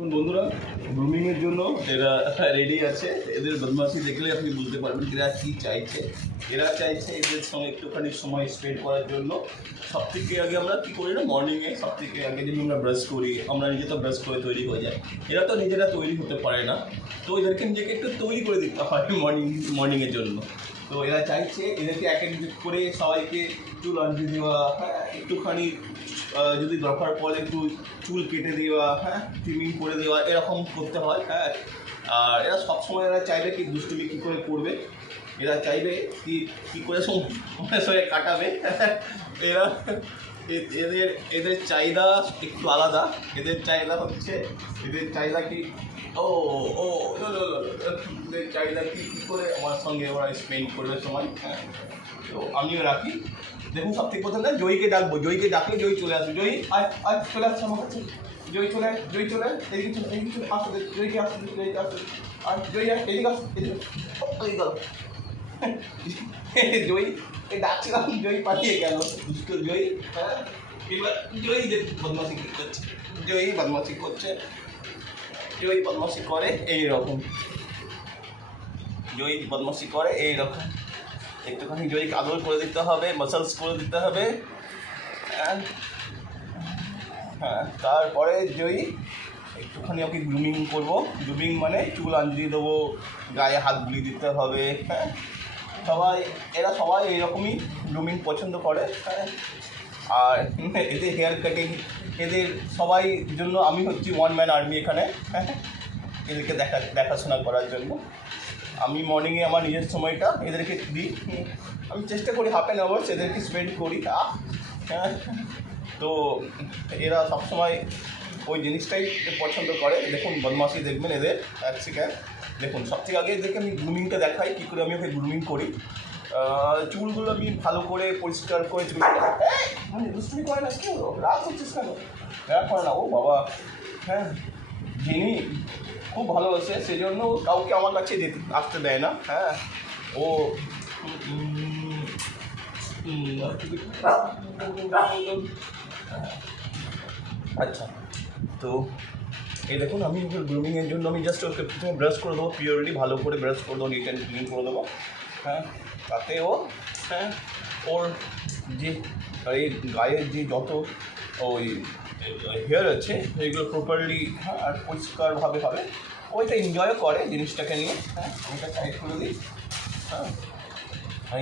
বন্ধুরা গ্রুমিংয়ের জন্য এরা রেডি আছে। এদের বদমাশি দেখলে আপনি বুঝতে পারবেন এরা কী চাইছে। এরা চাইছে এদের সঙ্গে একটুখানি সময় স্পেন্ড করার জন্য। সব থেকে আগে আমরা কী করি না, মর্নিংয়ে সব থেকে আগে যদি আমরা ব্রাশ করি, আমরা নিজে তো ব্রাশ করে তৈরি হয়ে যায়। এরা তো নিজেরা তৈরি হতে পারে না, তো এদেরকে নিজেকে একটু তৈরি করে দিতে হয় মর্নিংয়ের জন্য। তো এরা চাইছে এদেরকে এক এক করে সবাইকে চুল আঁচড়ে দেওয়া, হ্যাঁ, একটুখানি যদি দরকার পড়ে একটু চুল কেটে দেওয়া, হ্যাঁ, ট্রিমিং করে দেওয়া, এরকম করতে হয়। হ্যাঁ, আর এরা সবসময় এরা চাইবে কি দুষ্টুমি কী করে করবে, এরা চাইবে কি কী করে সময়ের সঙ্গে কাটাবে। এরা এদের এদের চাহিদা একটু আলাদা। এদের চাহিদা হচ্ছে, এদের চাহিদা কি, ও ও এদের চাহিদা কি কী করে আমার সঙ্গে ওরা স্পেন্ড করবে সময়। হ্যাঁ, তো আমিও রাখি। দেখুন সব থেকে প্রথমে জয়ীকে ডাকবো, জয়ীকে ডাকলে জয়ী চলে আসবে। জয়ী আয় আয় চলে আসছে আমার কাছে। জয়ী চলে এদিকে চলে আসতে, জয়ীকে আসতে, জয়ীকে আসতে। আর জয়ী আয় এদিকে আসতে, এদিকে গেল জয়ী, এই ডাকছিলাম জয়ী পাঠিয়ে গেল দুষ্ট জয়ী। হ্যাঁ, এবার জয়ী বদমাশি করছে, জয়ী বদমাশি করছে, জয়ী বদমাশি করে এইরকম, জয়ী বদমাশি করে এইরকম। একটুখানি জয়ীকে আদর করে দিতে হবে, মাসাজ করে দিতে হবে। হ্যাঁ, তারপরে জয়ী একটুখানি ওকে গ্রুমিং করবো। গ্রুমিং মানে চুল আঁচড়িয়ে দেবো, গায়ে হাত বুলিয়ে দিতে হবে। হ্যাঁ, এরা সবাই এইরকমই গ্রুমিং পছন্দ করে। হ্যাঁ, আর এদের হেয়ার কাটিং, এদের সবাই জন্য আমি হচ্ছি ওয়ান ম্যান আর্মি এখানে। হ্যাঁ, এদেরকে দেখাশোনা করার জন্য আমি মর্নিংয়ে আমার নিজের সময়টা এদেরকে দিই। আমি চেষ্টা করি হাফ অ্যান আওয়ার্স এদেরকে স্পেন্ড করি। হ্যাঁ, তো এরা সবসময় ওই জিনিসটাই পছন্দ করে। দেখুন বদমাশি দেখবেন এদের এক সেকেন্ড। দেখুন সব থেকে আগে এদেরকে আমি গ্রুমিংটা দেখাই, কী করে আমি ওকে গ্রুমিং করি। চুলগুলো আমি ভালো করে পরিষ্কার করে মানে দুষ্টুমি করে না, কেউ রাগ হচ্ছিস কেন, রাগ করে না ও বাবা। হ্যাঁ, যিনি খুব ভালোবাসে সেই জন্য কাউকে আমার কাছে আসতে দেয় না। হ্যাঁ, ও আচ্ছা, তো এই দেখুন আমি ওকে গ্রুমিংয়ের জন্য আমি জাস্ট ওকে প্রথমে ব্রাশ করে দেবো, পিওরলি ভালো করে ব্রাশ করে দেবো, নিট অ্যান্ড ক্লিন করে দেবো। হ্যাঁ, তাতে ও, হ্যাঁ, ওর যে এই গায়ের যে যত ওই হেয়ার আছে সেইগুলো প্রপারলি, হ্যাঁ, আর পরিষ্কারভাবে হবে। ওইটা এনজয়ও করে জিনিসটাকে নিয়ে। হ্যাঁ, ওইটা সাইড করে দিই। হ্যাঁ,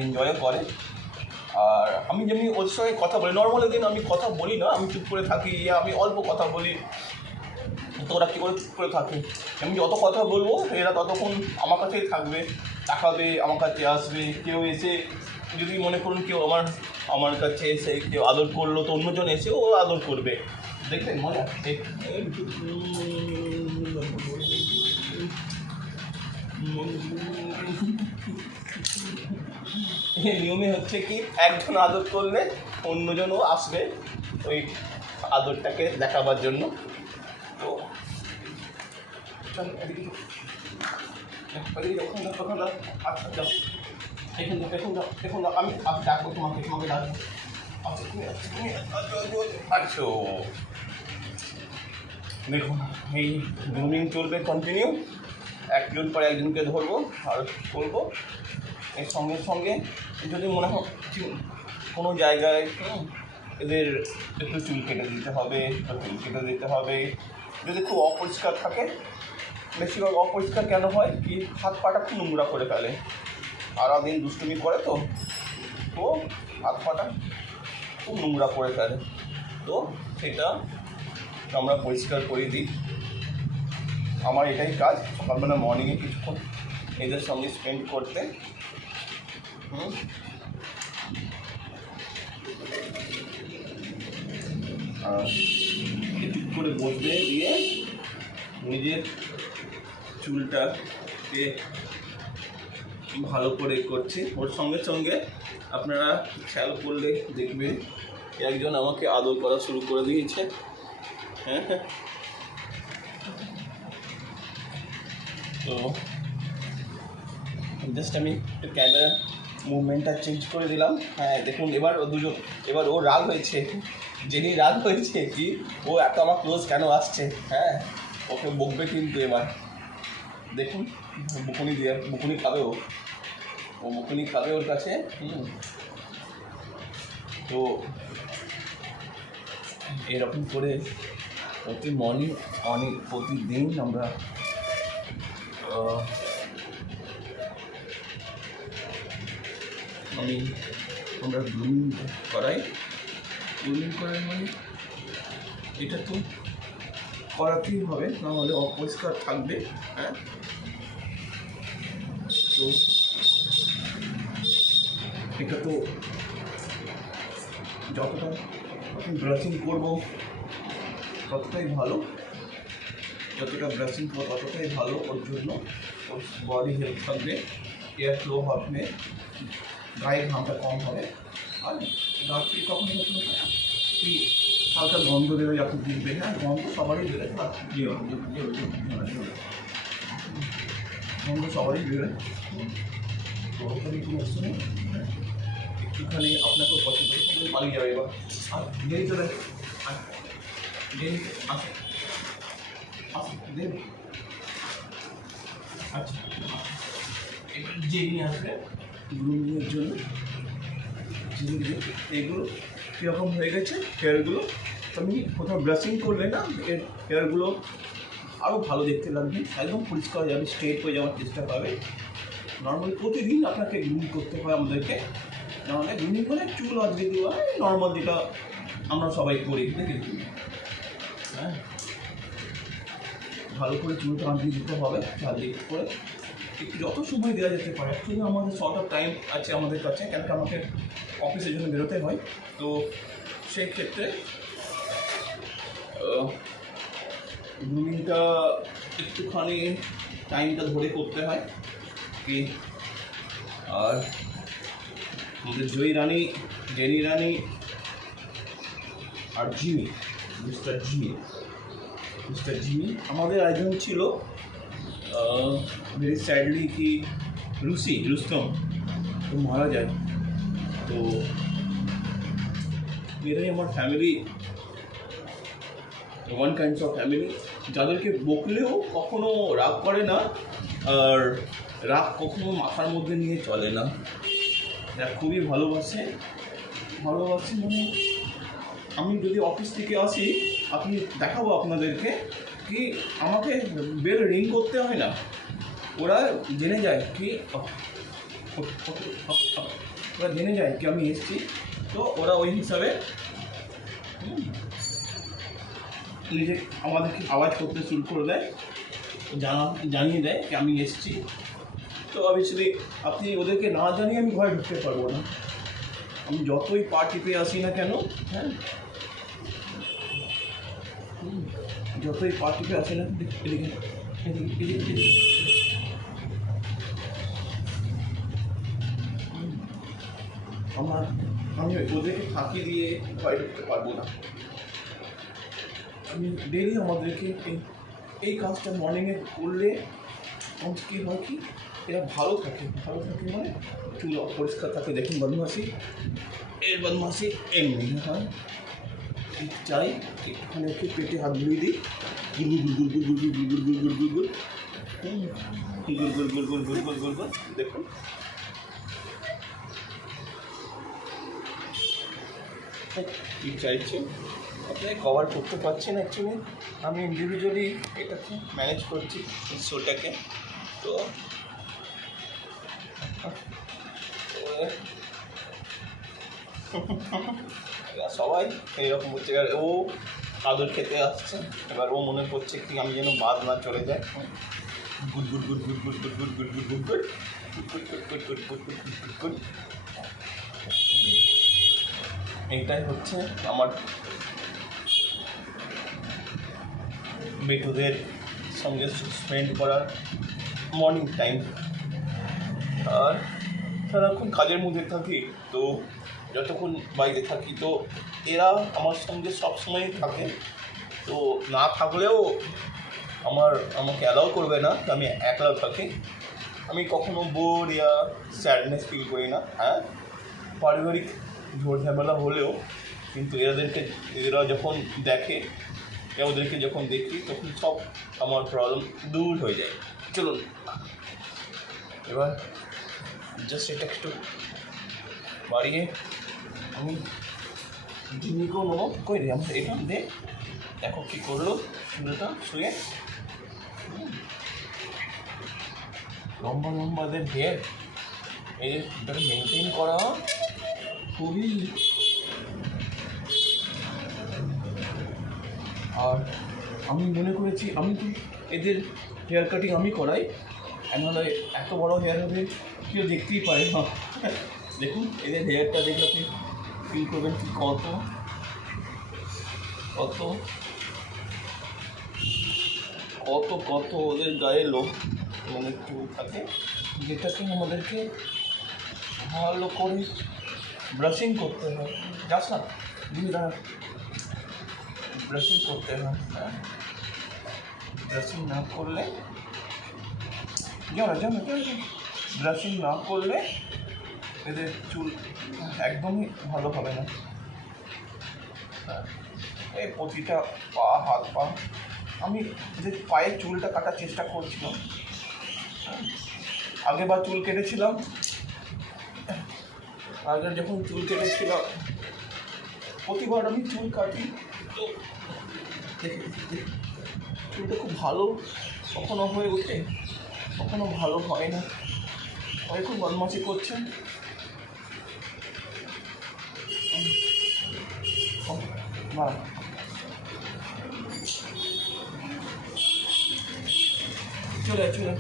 এনজয়ও করে। আর আমি যেমনি ওর সঙ্গে কথা বলি, নর্মাল দিন আমি কথা বলি না, আমি চুপ করে থাকি, আমি অল্প কথা বলি। তো ওরা কী করে চুপ করে থাকে, আমি যত কথা বলবো এরা ততক্ষণ আমার কাছেই থাকবে, তাকাবে, আমার কাছে আসবে। কেউ এসে যদি মনে করুন কেউ আমার কাছে এসে কেউ আদর করলো, তো অন্যজন এসে ও আদর করবে। দেখবেন মজা। নিয়মে হচ্ছে কি, একজন আদর করলে অন্যজনও আসবে ওই আদরটাকে দেখাবার জন্য। তো আচ্ছা দেখুন আমি ডাকবো তোমাকে ডাকবো। আচ্ছা, দেখুন এই গ্রুমিং চলবে কন্টিনিউ। একজন পর একজনকে ধরবো আর করবো। এর সঙ্গে সঙ্গে যদি মনে হয় কোনো জায়গায় এদের একটু চুল কেটে দিতে হবে, যদি খুব অপরিষ্কার থাকে। বেশিরভাগ অপরিষ্কার কেন হয় কি, হাত পাটা খুব নোংরা করে ফেলে, সারাদিন দুষ্টুমি করে, তো হাত পাটা খুব নোংরা করে ফেলে। তো সেটা আমরা পরিষ্কার করে দিই। আমার এটাই কাজ, সকালবেলা মর্নিংয়ে কিছুক্ষণ এদের সঙ্গে স্পেন্ড করতে। একটু করে বসবে, দিয়ে নিজের চুলটাকে ভালো করে করছি। ওর সঙ্গে সঙ্গে আপনারা খেয়াল করলে দেখবেন একজন আমাকে আদর করা শুরু করে দিয়েছে। হ্যাঁ, তো জাস্ট আমি একটু ক্যামেরা মুভমেন্টটা চেঞ্জ করে দিলাম। হ্যাঁ, দেখুন এবার ও রাগ হয়েছে, যিনি রাগ হয়েছে কি ও এত আমার ক্লোজ কেন আসছে। হ্যাঁ, ওকে বকবে কিন্তু এবার দেখুন বকুনি খাবে ও বকুনি খাবে ওর কাছে। তো এরকম করে প্রতিদিন আমরা আমরা গ্রুমিং করাই মানে এটা তো করাতেই হবে, নাহলে অপরিষ্কার থাকবে। হ্যাঁ, তো এটা তো যতটা ব্রাশিং করবো ততটাই ভালো, ততটাই ভালো ওর জন্য। ওর বডি হেলথ থাকবে, এয়ার ফ্লো হবে, গায়ে ঘামটা কম হবে। আর রাত্রি কখন কি হালকা গন্ধ দেবে যখন দিবে। হ্যাঁ, গন্ধ সবারই বেরোয়, গন্ধ সবারই বেরোয়। তো ওখানে কোনো অবস্থা নেই, একটুখানি আপনাকেও পছন্দ করে পালিয়ে যাবে এবার। আর দেরি চলে আসে দেরি। আচ্ছা, এবার জেনি আসবে গ্রুমিংয়ের জন্য। এগুলো কীরকম হয়ে গেছে হেয়ারগুলো, আপনি কোথাও ব্রাশিং করলে না এর হেয়ারগুলো আরও ভালো দেখতে লাগবে, একদম পরিষ্কার হয়ে যাবে, স্ট্রেট হয়ে যাওয়ার চেষ্টা পাবে। নর্মালি প্রতিদিন আপনাকে গ্রুমিং করতে হয় আমাদেরকে, নাহলে গ্রুমিং করে চুল আজকে দেওয়া হয় নর্মাল, যেটা আমরা সবাই করি। দেখি, হ্যাঁ, ভালো করে চুলটা আঁচড়িয়ে দিতে হবে, চালিয়ে করে একটু যত সময় দেওয়া যেতে পারে। অ্যাকচুয়ালি আমাদের শর্ট অফ টাইম আছে আমাদের কাছে, কেন কি আমাকে অফিসের জন্য বেরোতে হয়। তো সেই ক্ষেত্রে গ্রুমিংটা একটুখানি টাইমটা ধরে করতে হয় কি। আর আমাদের জেনি রানি আর মিস্টার জিমি আমাদের একজন ছিল, ভেরি স্যাডলি কি রুস্তম তো মারা যায়। তো এরাই আমার family, one kinds of family, যাদেরকে বকলেও কখনো রাগ করে না, আর রাগ কখনো মাথার মধ্যে নিয়ে চলে না। এরা খুবই ভালোবাসে মানে আমি যদি অফিস থেকে আসি, আপনি দেখাবো আপনাদেরকে কি আমাকে বেল রিং করতে হয় না, ওরা জেনে যায় কি আমি এসেছি। তো ওরা ওই হিসাবে নিজে আমাদেরকে আওয়াজ করতে শুরু করে দেয়, জানিয়ে দেয় যে আমি এসেছি। তো অবভিয়াসলি আপনি ওদেরকে না জানিয়ে আমি ঘরে ঢুকতে পারবো না, আমি যতই পা টিপে আসি না কেন। হ্যাঁ, যতই পা টিপে আসি না, আমি ওদেরকে ফাঁকি দিয়ে ঘরে ঢুকতে পারবো না। আমি ডেলি আমাদেরকে এই কাজটা মর্নিংয়ে করলে কী হয় কি, এরা ভালো থাকে মানে চুল পরিষ্কার থাকে। দেখুন বদমাশি এমনি হয়, চাই একটুখানি একটু পেটে হাত ধুয়ে দিই, গুল দেখুন। কী চাইছে আপনি কভার করতে পারছি না, অ্যাকচুয়ালি আমি ইন্ডিভিজুয়ালি এটাকে ম্যানেজ করছি শোটাকে। তো সবাই এইরকম হচ্ছে। আর ও আদর খেতে আসছে, এবার ও মনে করছে কি আমি যেন বাদ না চলে যায়। গুড। এইটাই হচ্ছে আমার বেটুদের সঙ্গে স্পেন্ড করার মর্নিং টাইম। আর সারাক্ষণ কাজের মধ্যে থাকি, তো যতক্ষণ বাইরে থাকি তো এরা আমার সঙ্গে সবসময়ই থাকে। তো না থাকলেও আমাকে অ্যালাউ করবে না আমি একলা থাকি। আমি কখনো বোর ইয়া স্যাডনেস ফিল করি না। হ্যাঁ, পারিবারিক ঝোড় ঝামেলা হলেও কিন্তু এরা যখন দেখে ওদেরকে যখন দেখি তখন সব আমার প্রবলেম দূর হয়ে যায়। চলুন এবার জাস্ট এটা একটু বাড়িয়ে আমি জিনিকেও নেবো কই রে আমার এটা দে। দেখো কী করলো চুলটা শুয়ে, লম্বা লম্বাদের হেয়ার এটাকে মেনটেন করা খুবই। আর আমি মনে করেছি আমি তো এদের হেয়ার কাটিং আমি করাই, নাহলে এত বড় হেয়ার হবে কেউ দেখতেই পারে না। দেখুন এদের হেয়ারটা দেখলে আপনি ফিল করবেন কি কত কত কত কত ওদের গায়ে লোক মানে একটু থাকে, যেটাকে আমাদেরকে ভালো করে ব্রাশিং করতে হয়। যাস না দিদি দাঁড়া, ব্রাশিং করতে হয়। হ্যাঁ, ব্রাশিং না করলে জানো জানো জানো ব্রাশিং না করলে এদের চুল একদমই ভালো হবে না। এই প্রতিটা পা হাত পা আমি যে পায়ের চুলটা কাটার চেষ্টা করছিলাম, আগেবার চুল কেটেছিলাম, আগের যখন চুল কেটেছিলাম প্রতিবার আমি চুল কাটি তো দেখে চুলটা খুব ভালো কখনো হয়ে ওঠে, কখনো ভালো হয় না। ওই খুব বদমাশি করছেন। না চলে চলে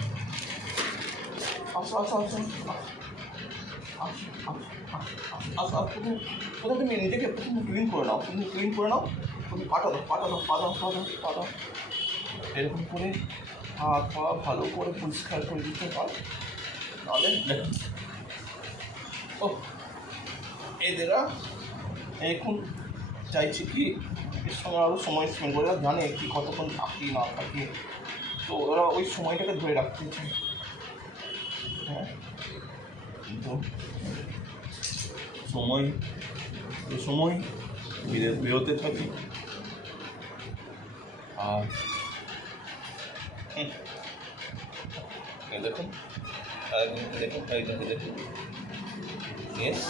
আসো আসো আসো আসো আসো প্রথমে তুমি নিজেকে প্রথমে ক্লিন করে নাও, তুমি ক্লিন করে নাও, তুমি পাটা দাও পাটা দাও পাটা পাটা পাটা এরকম করে হাত পা ভালো করে পরিষ্কার করে দিতে হয়। তাহলে দেখুন ও এদেরা এখন চাইছে কি এর সঙ্গে আরও সময় স্পেন্ড করে, জানে কি কতক্ষণ থাকি না থাকি, তো ওরা ওই সময়টাকে ধরে রাখতে চায়। হ্যাঁ কিন্তু সময় সময় বেরোতে থাকি। আর দেখুন দেখুন দেখুন ইয়েস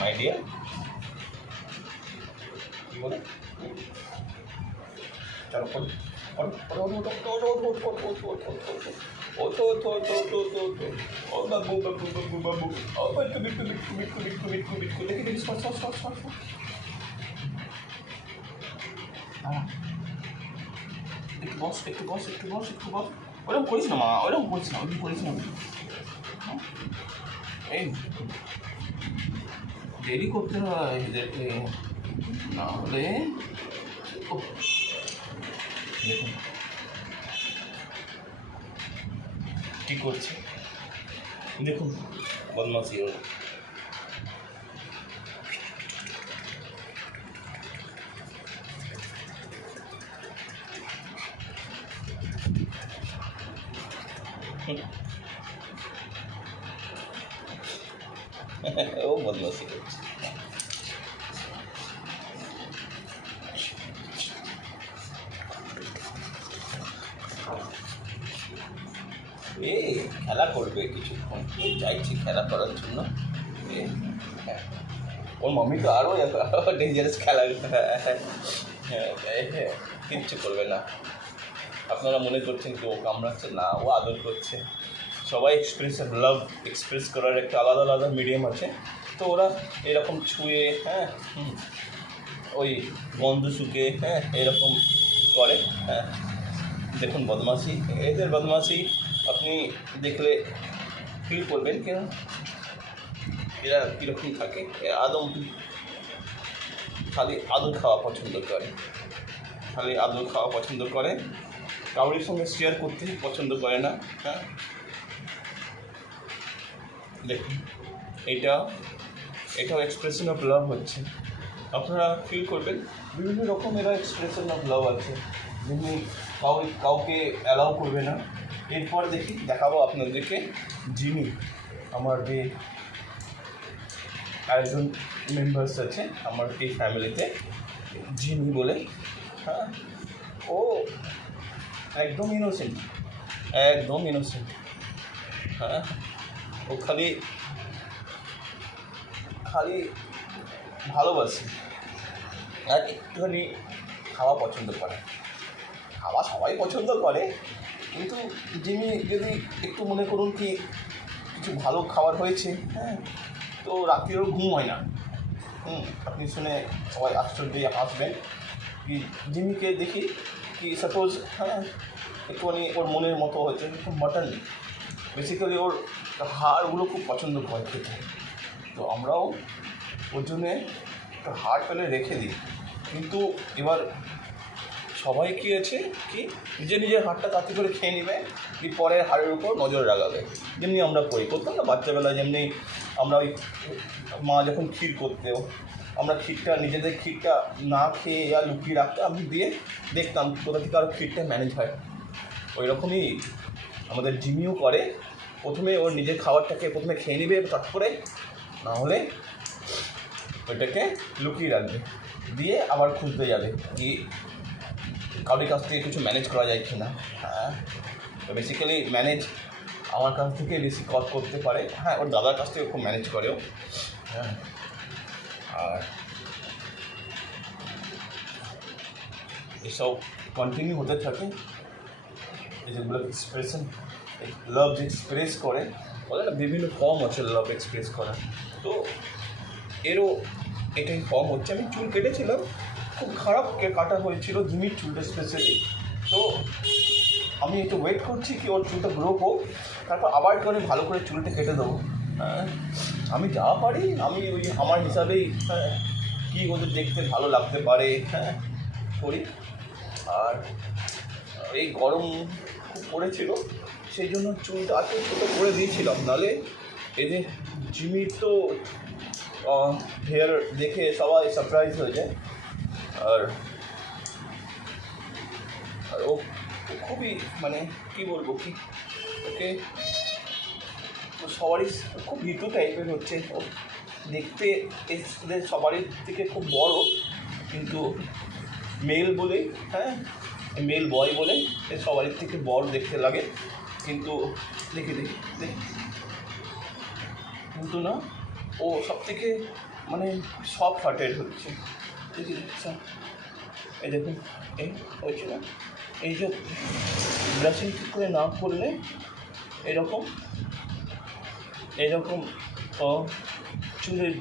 মাই ডিয়ার কী বলে চলো একটু বস একটু বস একটু বস একটু বস। ওরকম করিস না মা, ওরকম করিস না, ওরকম করিস না। এই দেরি করতে হয় এদেরকে, নাহলে দেখুন কী করছে, দেখুন বদমাশি ওর। ও বদমাশি করছে। এই খেলা করবে কিছুক্ষণ, চাইছি খেলা করার জন্য। ওর মাম্মি তো আরও ডেঞ্জারাস খেলা, হ্যাঁ কিচ্ছু করবে না। আপনারা মনে করছেন কি ও কামড়াচ্ছে, না ও আদর করছে। সবাই লাভ এক্সপ্রেস করার একটা আলাদা আলাদা মিডিয়াম আছে, তো ওরা এরকম ছুঁয়ে হ্যাঁ ওই গন্ধ শুকে হ্যাঁ এরকম করে। হ্যাঁ দেখুন বদমাশি, এদের বদমাশি আপনি দেখলে ফিল করবেন কেন এরা কীরকম থাকে। আদম খালি আদর খাওয়া পছন্দ করে, খালি আদর খাওয়া পছন্দ করে, কাউরির সঙ্গে শেয়ার করতে পছন্দ করে না। হ্যাঁ দেখুন এটাও এক্সপ্রেশন অফ লাভ হচ্ছে। আপনারা ফিল করবেন বিভিন্ন রকম এরা এক্সপ্রেশন অফ লাভ আছে, যিনি কাউকে অ্যালাউ করবে না। এরপর দেখাবো আপনাদেরকে জিমি, আমার যে আরেকজন মেম্বার্স আছে আমার এই ফ্যামিলিতে, জিমি বলে। হ্যাঁ ও একদম ইনোসেন্ট, একদম ইনোসেন্ট। হ্যাঁ, ও খালি খালি ভালোবাসে আর একটুখানি খাওয়া পছন্দ করে। খাওয়া সবাই পছন্দ করে, কিন্তু জিমি যদি একটু মনে করুন কি কিছু ভালো খাবার হয়েছে, হ্যাঁ, তো রাত্রিও ঘুম হয় না। আপনি শুনে সবাই আশ্চর্যে হাসবেন কি জিমিকে দেখি কি সাপোজ, হ্যাঁ, একটুখানি ওর মনের মতো হচ্ছে মাটন, বেসিক্যালি ওর হাড়গুলো খুব পছন্দ করে খেতে। তো আমরাও ওর জন্যে একটা হাড় পেলে রেখে দিই, কিন্তু এবার সবাই কী আছে কি নিজের হাড়টা তাড়াতাড়ি করে খেয়ে নেবে, কি পরের হাড়ের উপর নজর রাখাবে। যেমনি আমরা করতাম না বাচ্চাবেলা, যেমনি আমরা ওই মা যখন ক্ষীর করতেও আমরা ক্ষীরটা নিজেদের ক্ষীরটা না খেয়ে আর লুকিয়ে রাখতাম, আমি দিয়ে দেখতাম কোথা থেকে আরও ক্ষীরটা ম্যানেজ হয়। ওই রকমই আমাদের জিমিও করে, প্রথমে ওর নিজের খাবারটাকে প্রথমে খেয়ে নেবে, তারপরে না হলে ওইটাকে লুকিয়ে রাখবে, দিয়ে আবার খুঁজতে যাবে কি কারোর কাছ থেকে কিছু ম্যানেজ করা যায় কি না। হ্যাঁ, তো বেসিক্যালি ম্যানেজ আমার কাছ থেকে বেশি করতে পারে। হ্যাঁ, ওর দাদার কাছ থেকে খুব ম্যানেজ করেও। হ্যাঁ, আর এসব কন্টিনিউ হতে থাকে, এই যেগুলো এক্সপ্রেশন লাভ এক্সপ্রেস করে, বলে না বিভিন্ন ফর্ম আছে লাভ এক্সপ্রেস করা, তো এরও এটাই ফর্ম হচ্ছে। আমি চুল কেটেছিলাম, খুব খারাপ কাটা হয়েছিল জিমির চুলটা স্পেশালি, তো আমি একটু ওয়েট করছি কি ওর চুলটা গ্রো হোক, তারপর আবার একটু ভালো করে চুলটা কেটে দেবো। হ্যাঁ, আমি যা পারি আমি ওই আমার হিসাবেই, হ্যাঁ, কী ওদের দেখতে ভালো লাগতে পারে, হ্যাঁ, করি। আর এই গরম খুব পড়েছিল, সেই জন্য চুলটা একটু ছোটো করে দিয়েছিলাম, নাহলে এই যে জিমির তো হেয়ার দেখে সবাই সারপ্রাইজ হয়ে যায়। আর ও খুবই মানে কী বলবো কি, ওকে সবারই খুব ভীতু টাইপের হচ্ছে, ও দেখতে এদের সবারই থেকে খুব বড়, কিন্তু মেল বলে, হ্যাঁ, মেল বয় বলে সবারই থেকে বড় দেখতে লাগে, কিন্তু দেখি কিন্তু না, ও সব থেকে মানে সব হার্টেড হচ্ছে। দেখি এই দেখুন, এই হয়েছে না, এই যে ব্রাশিং ঠিক করে না করলে এরকম চুলের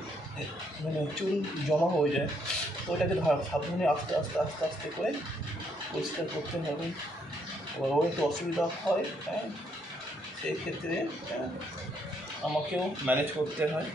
মানে চুল জমা হয়ে যায়, তো ওটাকে সাবধানে আস্তে আস্তে করে পরিষ্কার করতে হবে। এবার ওর একটু অসুবিধা হয়, হ্যাঁ, সেই ক্ষেত্রে আমাকেও ম্যানেজ করতে হয়।